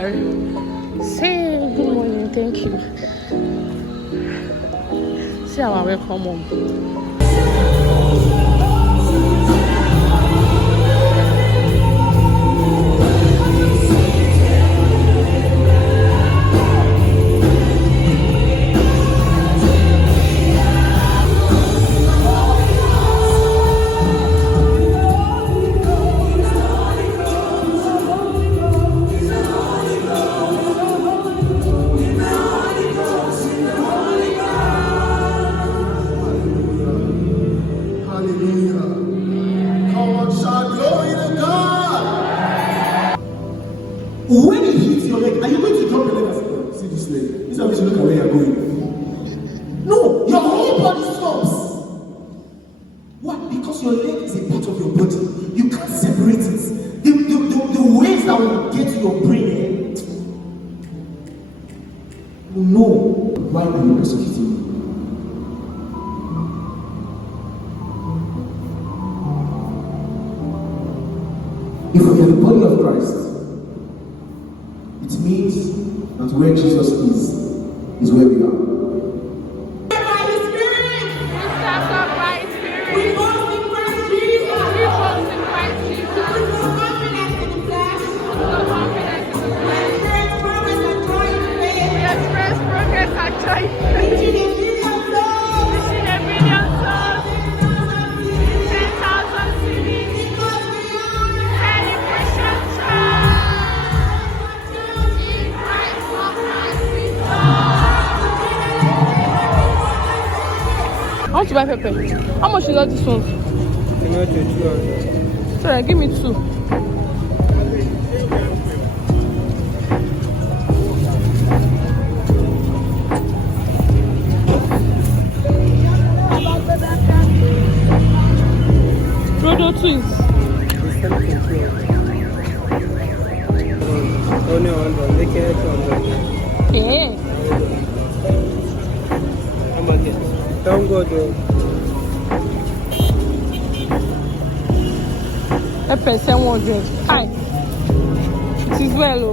Daystar. Say good morning, thank you. See how I welcome home. When it hits your leg, are you going to drop your leg and say, oh, see this leg? This is how you should look at where you're going. No, your whole body stops. Why? Because your leg is a part of your body. You can't separate it. The waves that will get to your brain, you know why are you persecuting me? If we are the body of Christ, it means that where Jesus is where we are. By the Spirit! We stand up by His Spirit! We boast in Christ Jesus! We boast in Christ Jesus! Put no confidence in the flesh! Put no confidence in the flesh! We experience progress and joy in faith! We experience progress and joy in faith! Reaching a million souls! Reaching a million souls! 10,000 cities! Because we are celebration church! I want to buy pepper. How much is all this one? Sorry, give me 2. Rodo twins. Yeah. Don't go there. Pepper 700. Hi. It is well.